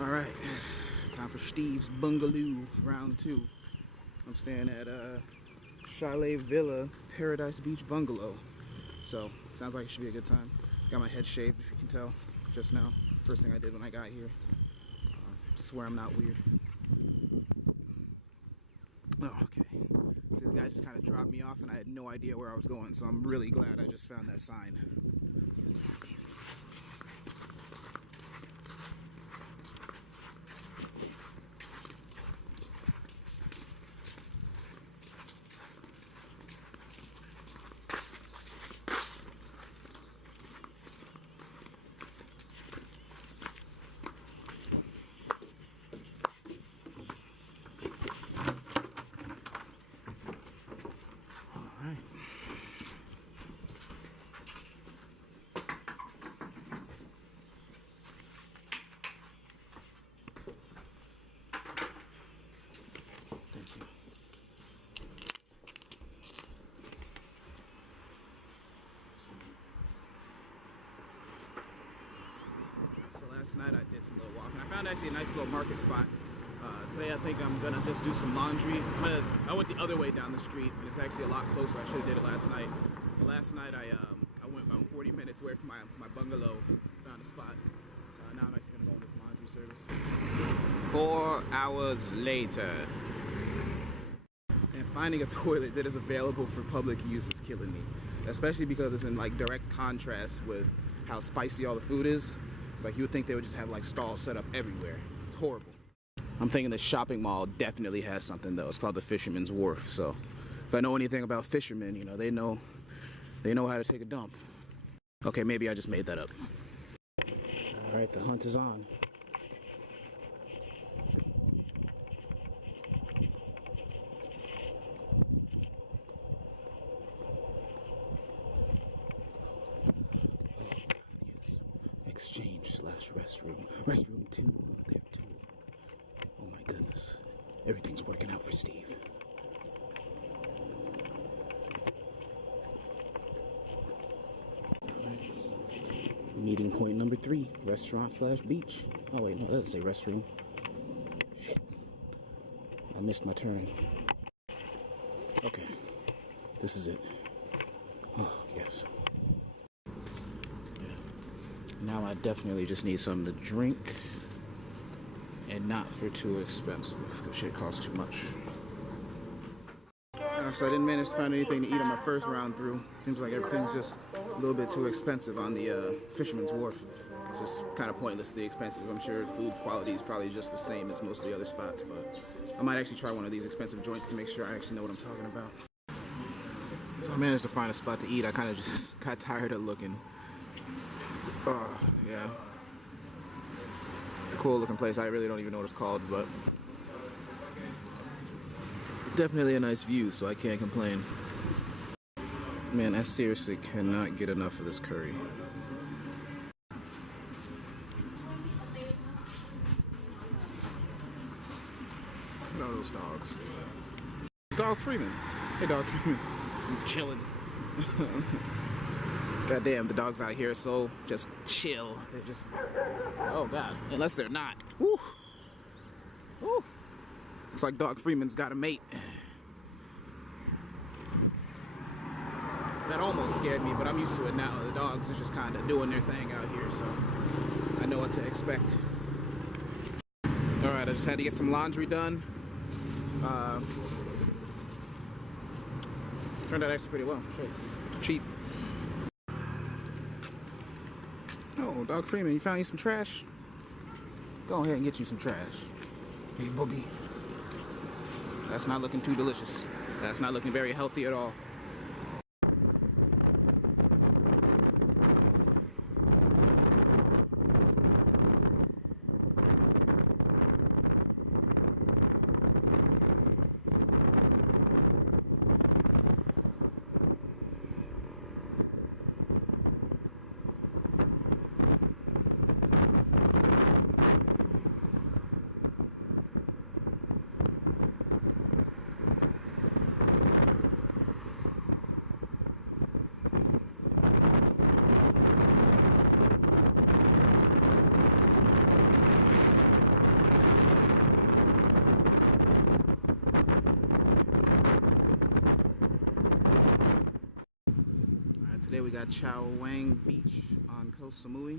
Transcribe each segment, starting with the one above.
Alright, time for Steve's Bungalow, round 2. I'm staying at Chalet Villa Paradise Beach Bungalow. So, sounds like it should be a good time. Got my head shaved, if you can tell, just now. First thing I did when I got here. Swear I'm not weird. Oh, okay. See, the guy just kind of dropped me off and I had no idea where I was going, so I'm really glad I just found that sign. Last night I did some little walking. I found actually a nice little market spot. Today I think I'm gonna just do some laundry. I went the other way down the street, and it's actually a lot closer. I should have did it last night. But last night I went about 40 minutes away from my bungalow, found a spot. Now I'm actually gonna go on this laundry service. 4 hours later. And finding a toilet that is available for public use is killing me. Especially because it's in like direct contrast with how spicy all the food is. It's like you would think they would just have like stalls set up everywhere. It's horrible. I'm thinking the shopping mall definitely has something though. It's called the Fisherman's Wharf. So if I know anything about fishermen, you know, they know how to take a dump. Okay, maybe I just made that up. All right, the hunt is on. Exchange/restroom. Restroom 2. They have 2. Oh my goodness. Everything's working out for Steve. Alright. Meeting point number 3. Restaurant/beach. Oh wait, no, that doesn't say restroom. Shit. I missed my turn. Okay. This is it. Oh, yes. Now I definitely just need something to drink and not for too expensive because shit costs too much. So I didn't manage to find anything to eat on my first round through. Seems like everything's just a little bit too expensive on the Fisherman's Wharf. It's just kind of pointlessly expensive. I'm sure food quality is probably just the same as most of the other spots, but I might actually try one of these expensive joints to make sure I actually know what I'm talking about. So I managed to find a spot to eat. I kind of just got tired of looking. Yeah. It's a cool looking place. I really don't even know what it's called, but definitely a nice view, so I can't complain. Man, I seriously cannot get enough of this curry. Look at all those dogs. It's Dog Freeman. Hey, Dog Freeman. He's chilling. Goddamn, the dogs out here are so just chill. They're just, oh god, unless they're not. Woo. Woo. Looks like Dog Freeman's got a mate. That almost scared me, but I'm used to it now. The dogs are just kind of doing their thing out here, so I know what to expect. All right, I just had to get some laundry done. Turned out actually pretty well. Shit. Cheap. Oh, Dog Freeman, you found you some trash? Go ahead and get you some trash. Hey, booby. That's not looking too delicious. That's not looking very healthy at all. Today we got Chow Wang Beach on Koh Samui.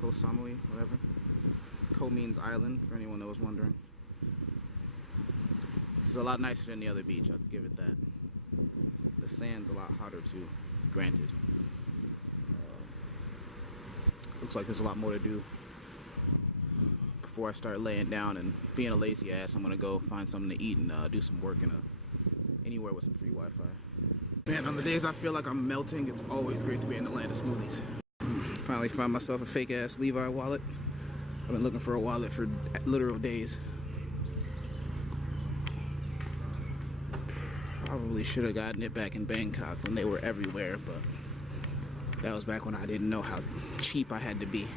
Koh Samui, whatever. Koh means island, for anyone that was wondering. This is a lot nicer than the other beach, I'll give it that. The sand's a lot hotter too, granted. Looks like there's a lot more to do. Before I start laying down and being a lazy ass, I'm gonna go find something to eat and do some work in anywhere with some free Wi-Fi. Man, on the days I feel like I'm melting, it's always great to be in the land of smoothies. Finally found myself a fake ass Levi wallet. I've been looking for a wallet for literal days. Probably should have gotten it back in Bangkok when they were everywhere, but that was back when I didn't know how cheap I had to be.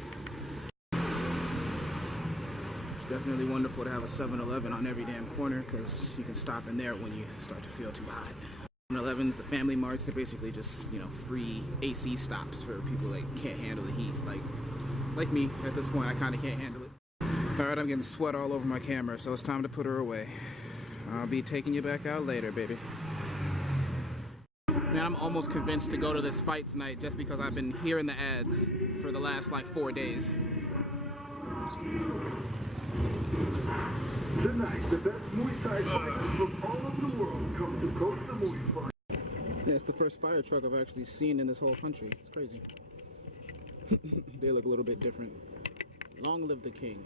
It's definitely wonderful to have a 7-Eleven on every damn corner because you can stop in there when you start to feel too hot. 7-Elevens, the family marts, they're basically just, you know, free AC stops for people that can't handle the heat. Like me, at this point, I kind of can't handle it. Alright, I'm getting sweat all over my camera, so it's time to put her away. I'll be taking you back out later, baby. Man, I'm almost convinced to go to this fight tonight just because I've been hearing the ads for the last, like, 4 days. Tonight, the best Muay Thai fighters from all over the world come to Koh Samui. Yeah, it's the first fire truck I've actually seen in this whole country. It's crazy. They look a little bit different. Long live the king.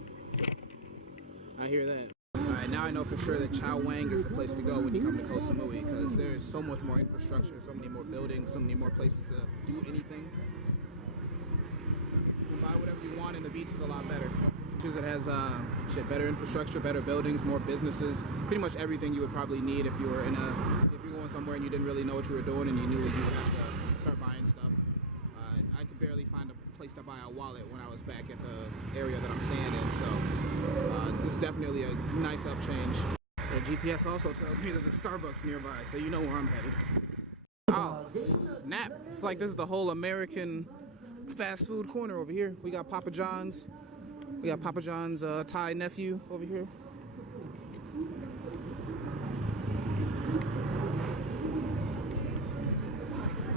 I hear that. Alright, now I know for sure that Chow Wang is the place to go when you come to Koh Samui because there's so much more infrastructure, so many more buildings, so many more places to do anything. You can buy whatever you want and the beach is a lot better. It has better infrastructure, better buildings, more businesses, pretty much everything you would probably need if you were going somewhere and you didn't really know what you were doing and you knew you would have to start buying stuff. I could barely find a place to buy a wallet when I was back at the area that I'm staying in, so this is definitely a nice up change. The GPS also tells me there's a Starbucks nearby, so you know where I'm headed. Oh, snap. It's like this is the whole American fast food corner over here. We got Papa John's. We got Papa John's Thai nephew over here.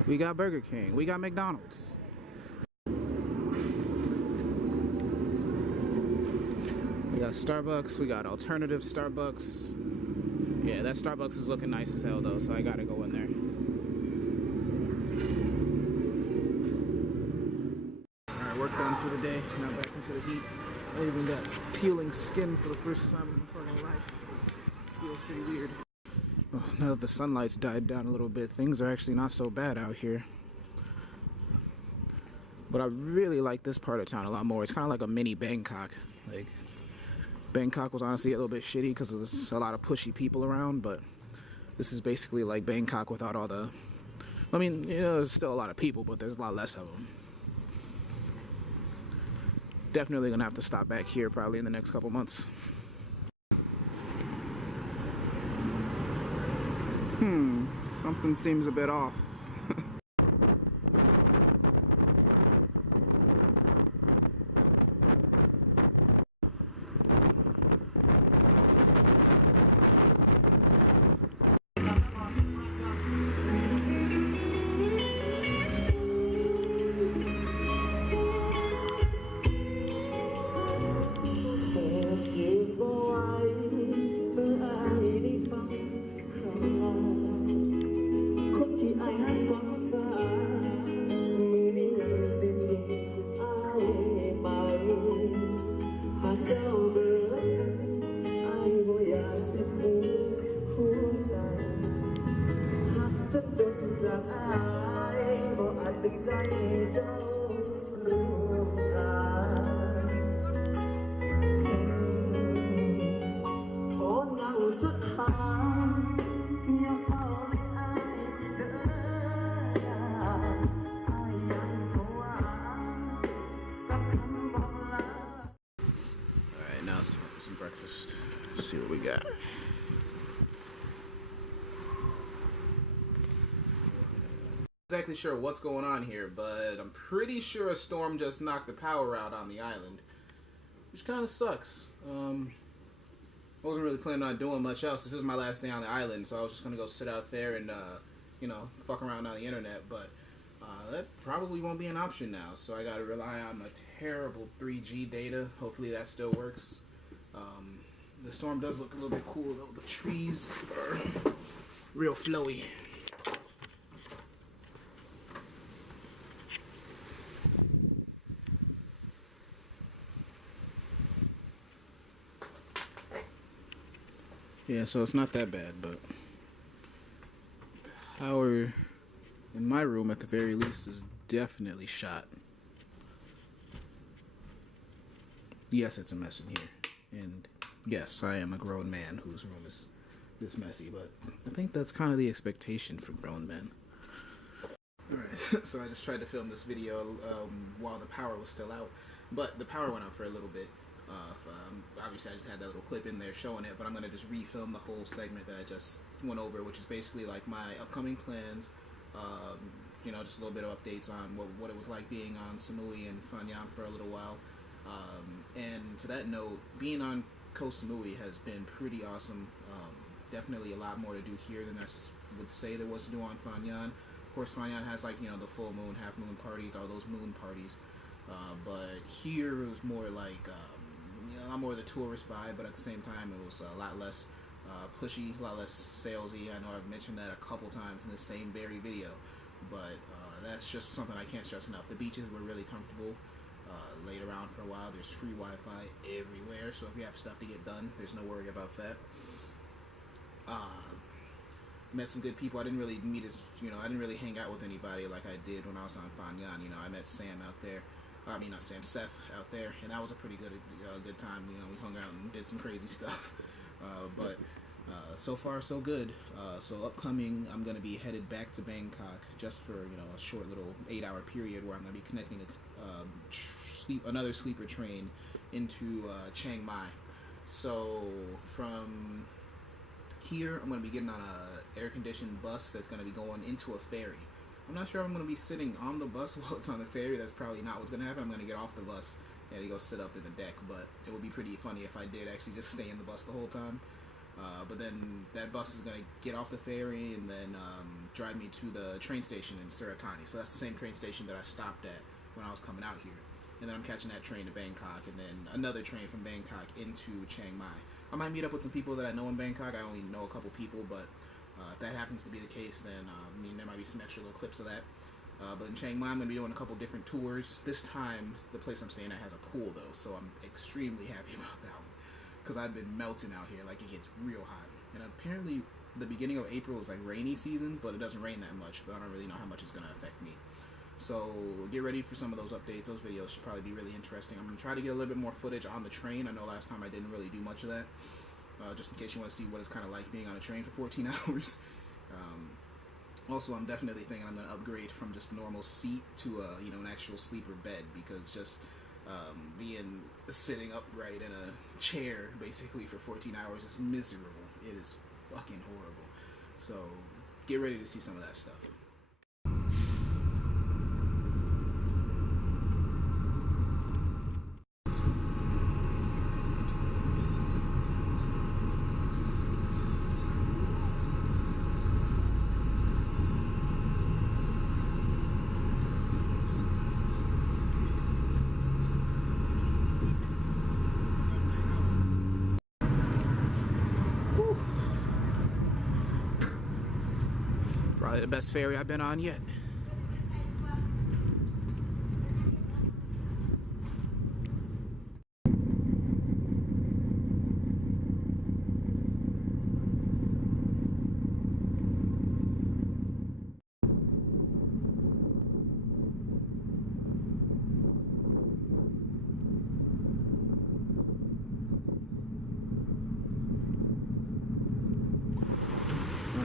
We got Burger King. We got McDonald's. We got Starbucks. We got alternative Starbucks. Yeah, that Starbucks is looking nice as hell though, so I gotta go in there. Alright, work done for the day. Now back into the heat. I even got peeling skin for the first time in my fucking life. It feels pretty weird. Oh, now that the sunlight's died down a little bit, things are actually not so bad out here. But I really like this part of town a lot more. It's kind of like a mini Bangkok. Like, Bangkok was honestly a little bit shitty because there's a lot of pushy people around, but this is basically like Bangkok without all the... I mean, you know, there's still a lot of people, but there's a lot less of them. Definitely gonna have to stop back here probably in the next couple months. Something seems a bit off. Now it's time for some breakfast. Let's see what we got. Exactly sure what's going on here, but I'm pretty sure a storm just knocked the power out on the island, which kind of sucks. I wasn't really planning on doing much else. This is my last day on the island, so I was just gonna go sit out there and you know, fuck around on the internet. But That probably won't be an option now, so I gotta rely on my terrible 3G data. Hopefully that still works. The storm does look a little bit cool though. The trees are real flowy. Yeah, so it's not that bad, but power in my room at the very least is definitely shot. Yes, it's a mess in here, and yes, I am a grown man whose room is this messy, but I think that's kind of the expectation for grown men. Alright, so I just tried to film this video while the power was still out, but the power went out for a little bit. Obviously I just had that little clip in there showing it, but I'm going to just refilm the whole segment that I just went over, which is basically like my upcoming plans, you know, just a little bit of updates on what it was like being on Samui and Fanyan for a little while. And to that note, being on Koh Samui has been pretty awesome. Definitely a lot more to do here than I would say there was to do on Fanyan. Of course, Fanyan has, like, you know, the full moon, half moon parties, all those moon parties. But here it was more like, you know, a lot more of the tourist vibe, but at the same time it was a lot less pushy, a lot less salesy. I know I've mentioned that a couple times in the same very video, but that's just something I can't stress enough. The beaches were really comfortable. Laid around for a while. There's free Wi-Fi everywhere, so if you have stuff to get done, there's no worry about that. Met some good people. I didn't really meet I didn't really hang out with anybody like I did when I was on Fanyan. You know, I met Sam out there. I mean, not Sam, Seth out there, and that was a pretty good time. You know, we hung out and did some crazy stuff. But so far, so good. So upcoming, I'm going to be headed back to Bangkok just for, you know, a short little 8-hour period where I'm going to be connecting another sleeper train into Chiang Mai. So from here, I'm going to be getting on a air-conditioned bus that's going to be going into a ferry. I'm not sure if I'm going to be sitting on the bus while it's on the ferry. That's probably not what's going to happen. I'm going to get off the bus and go sit up in the deck, but it would be pretty funny if I did actually just stay in the bus the whole time. But then that bus is going to get off the ferry and then drive me to the train station in Suratani. So that's the same train station that I stopped at when I was coming out here. And then I'm catching that train to Bangkok, and then another train from Bangkok into Chiang Mai. I might meet up with some people that I know in Bangkok. I only know a couple people, but if that happens to be the case, then I mean, there might be some extra little clips of that. But in Chiang Mai, I'm going to be doing a couple different tours. This time, the place I'm staying at has a pool, though, so I'm extremely happy about that one. Because I've been melting out here. Like, it gets real hot. And apparently, the beginning of April is like rainy season, but it doesn't rain that much. But I don't really know how much it's going to affect me. So get ready for some of those updates. Those videos should probably be really interesting. I'm going to try to get a little bit more footage on the train. I know last time I didn't really do much of that. Just in case you want to see what it's kind of like being on a train for 14 hours. Also, I'm definitely thinking I'm going to upgrade from just a normal seat to an actual sleeper bed, because just sitting upright in a chair basically for 14 hours is miserable. It is fucking horrible. So get ready to see some of that stuff. Probably the best ferry I've been on yet.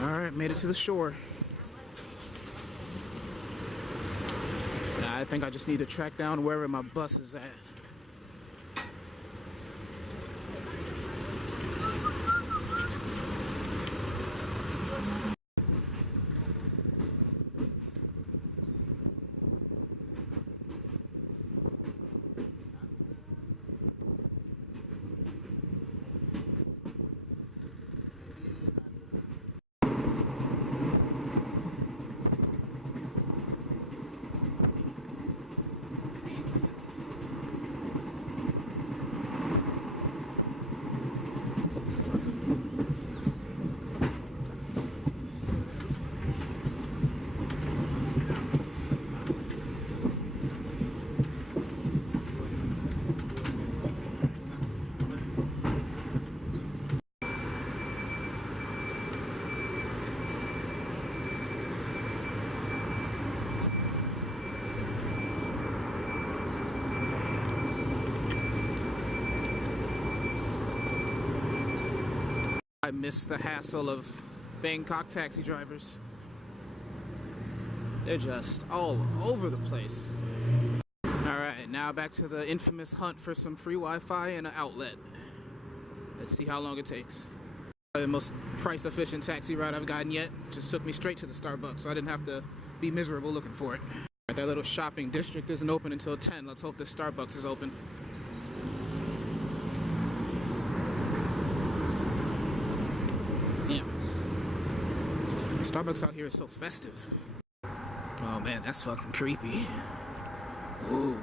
Alright, made it to the shore. I think I just need to track down wherever my bus is at. I miss the hassle of Bangkok taxi drivers. They're just all over the place. Alright, now back to the infamous hunt for some free Wi-Fi and an outlet. Let's see how long it takes. The most price-efficient taxi ride I've gotten yet. Just took me straight to the Starbucks, so I didn't have to be miserable looking for it. That little shopping district isn't open until 10. Let's hope the Starbucks is open. Damn. Starbucks out here is so festive. Oh man, that's fucking creepy. Ooh.